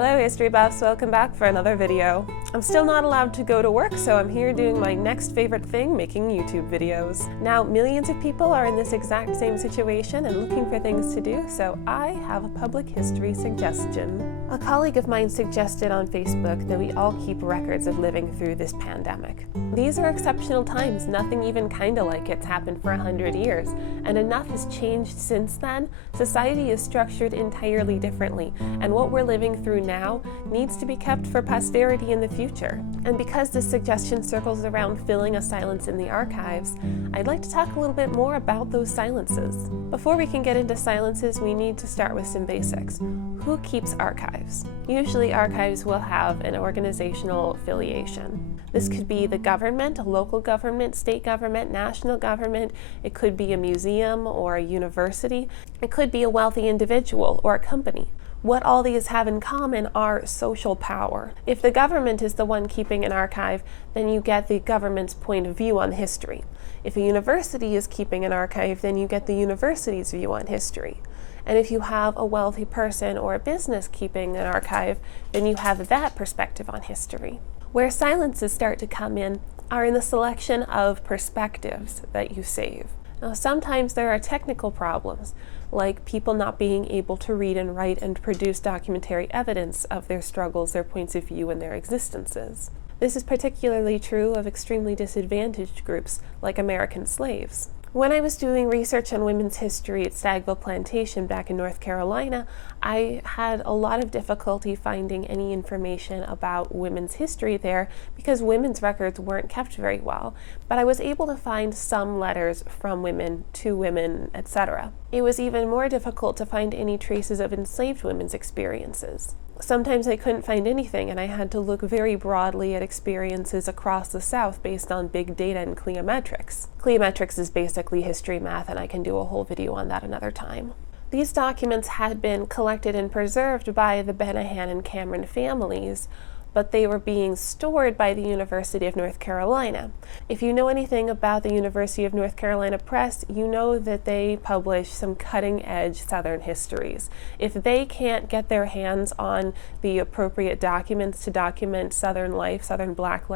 Hello history buffs, welcome back for another video. I'm still not allowed to go to work, so I'm here doing my next favorite thing, making YouTube videos. Now, millions of people are in this exact same situation and looking for things to do, so I have a public history suggestion. A colleague of mine suggested on Facebook that we all keep records of living through this pandemic. These are exceptional times, nothing even kinda like it's happened for 100 years, and enough has changed since then. Society is structured entirely differently, and what we're living through now needs to be kept for posterity in the future. And because this suggestion circles around filling a silence in the archives, I'd like to talk a little bit more about those silences. Before we can get into silences, we need to start with some basics. Who keeps archives? Usually archives will have an organizational affiliation. This could be the government, a local government, state government, national government. It could be a museum or a university. It could be a wealthy individual or a company. What all these have in common are social power. If the government is the one keeping an archive, then you get the government's point of view on history. If a university is keeping an archive, then you get the university's view on history. And if you have a wealthy person or a business keeping an archive, then you have that perspective on history. Where silences start to come in are in the selection of perspectives that you save. Now, sometimes there are technical problems, like people not being able to read and write and produce documentary evidence of their struggles, their points of view, and their existences. This is particularly true of extremely disadvantaged groups like American slaves. When I was doing research on women's history at Stagville Plantation back in North Carolina, I had a lot of difficulty finding any information about women's history there because women's records weren't kept very well, but I was able to find some letters from women to women, etc. It was even more difficult to find any traces of enslaved women's experiences. Sometimes I couldn't find anything, and I had to look very broadly at experiences across the South based on big data and cliometrics. Cliometrics is basically history math, and I can do a whole video on that another time. These documents had been collected and preserved by the Benahan and Cameron families, but they were being stored by the University of North Carolina. If you know anything about the University of North Carolina Press, you know that they publish some cutting-edge Southern histories. If they can't get their hands on the appropriate documents to document Southern life, Southern Black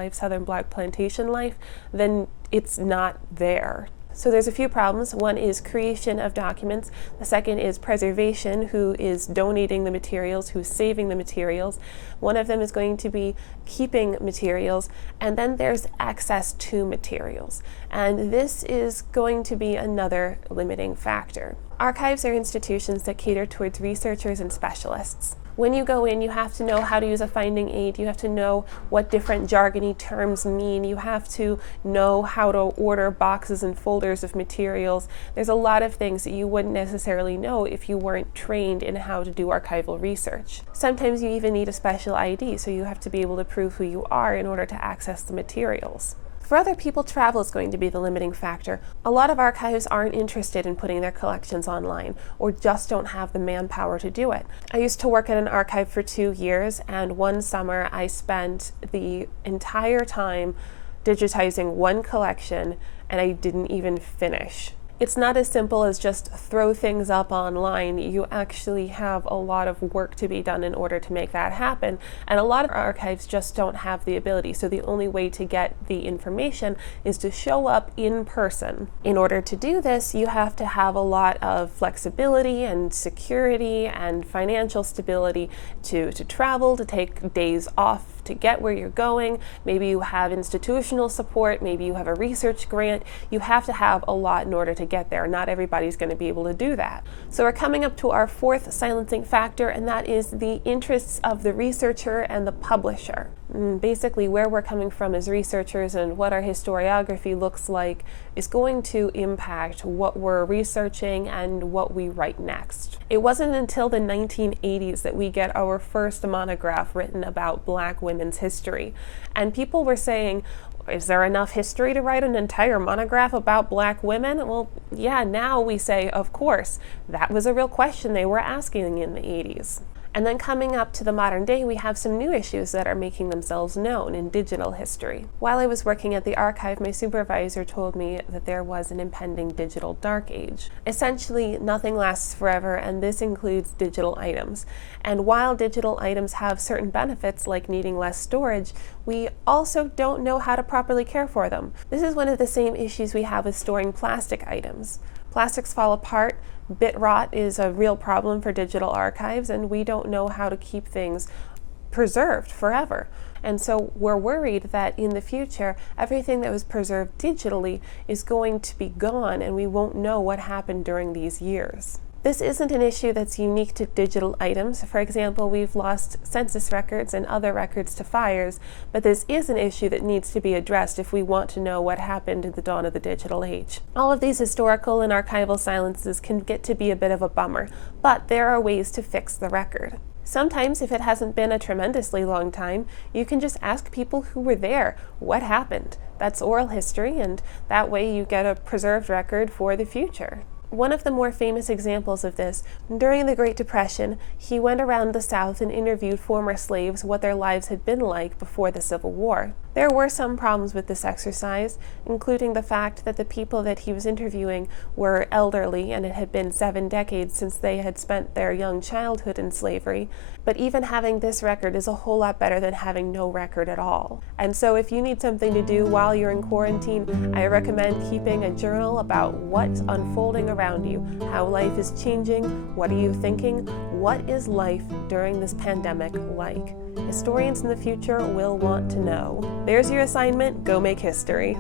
plantation life, then it's not there. So there's a few problems. One is creation of documents. The second is preservation, who is donating the materials, who's saving the materials. One of them is going to be keeping materials, and then there's access to materials. And this is going to be another limiting factor. Archives are institutions that cater towards researchers and specialists. When you go in, you have to know how to use a finding aid, you have to know what different jargony terms mean, you have to know how to order boxes and folders of materials. There's a lot of things that you wouldn't necessarily know if you weren't trained in how to do archival research. Sometimes you even need a special ID, so you have to be able to prove who you are in order to access the materials. For other people, travel is going to be the limiting factor. A lot of archives aren't interested in putting their collections online or just don't have the manpower to do it. I used to work at an archive for 2 years, and one summer I spent the entire time digitizing one collection, and I didn't even finish. It's not as simple as just throw things up online. You actually have a lot of work to be done in order to make that happen, and a lot of archives just don't have the ability, so the only way to get the information is to show up in person. In order to do this, you have to have a lot of flexibility and security and financial stability to travel, to take days off to get where you're going. Maybe you have institutional support, maybe you have a research grant. You have to have a lot in order to get there. Not everybody's going to be able to do that. So we're coming up to our fourth silencing factor, and that is the interests of the researcher and the publisher. Basically, where we're coming from as researchers and what our historiography looks like is going to impact what we're researching and what we write next. It wasn't until the 1980s that we get our first monograph written about Black women's history. And people were saying, is there enough history to write an entire monograph about Black women? Well, yeah, now we say, of course. That was a real question they were asking in the 80s. And then coming up to the modern day, we have some new issues that are making themselves known in digital history. While I was working at the archive, my supervisor told me that there was an impending digital dark age. Essentially, nothing lasts forever, and this includes digital items. And while digital items have certain benefits, like needing less storage, we also don't know how to properly care for them. This is one of the same issues we have with storing plastic items. Plastics fall apart, bit rot is a real problem for digital archives, and we don't know how to keep things preserved forever. And so we're worried that in the future, everything that was preserved digitally is going to be gone, and we won't know what happened during these years. This isn't an issue that's unique to digital items. For example, we've lost census records and other records to fires, but this is an issue that needs to be addressed if we want to know what happened in the dawn of the digital age. All of these historical and archival silences can get to be a bit of a bummer, but there are ways to fix the record. Sometimes, if it hasn't been a tremendously long time, you can just ask people who were there what happened. That's oral history, and that way you get a preserved record for the future. One of the more famous examples of this, during the Great Depression, he went around the South and interviewed former slaves what their lives had been like before the Civil War. There were some problems with this exercise, including the fact that the people that he was interviewing were elderly, and it had been 7 decades since they had spent their young childhood in slavery. But even having this record is a whole lot better than having no record at all. And so if you need something to do while you're in quarantine, I recommend keeping a journal about what's unfolding around you, how life is changing, what are you thinking, what is life during this pandemic like? Historians in the future will want to know. There's your assignment, go make history.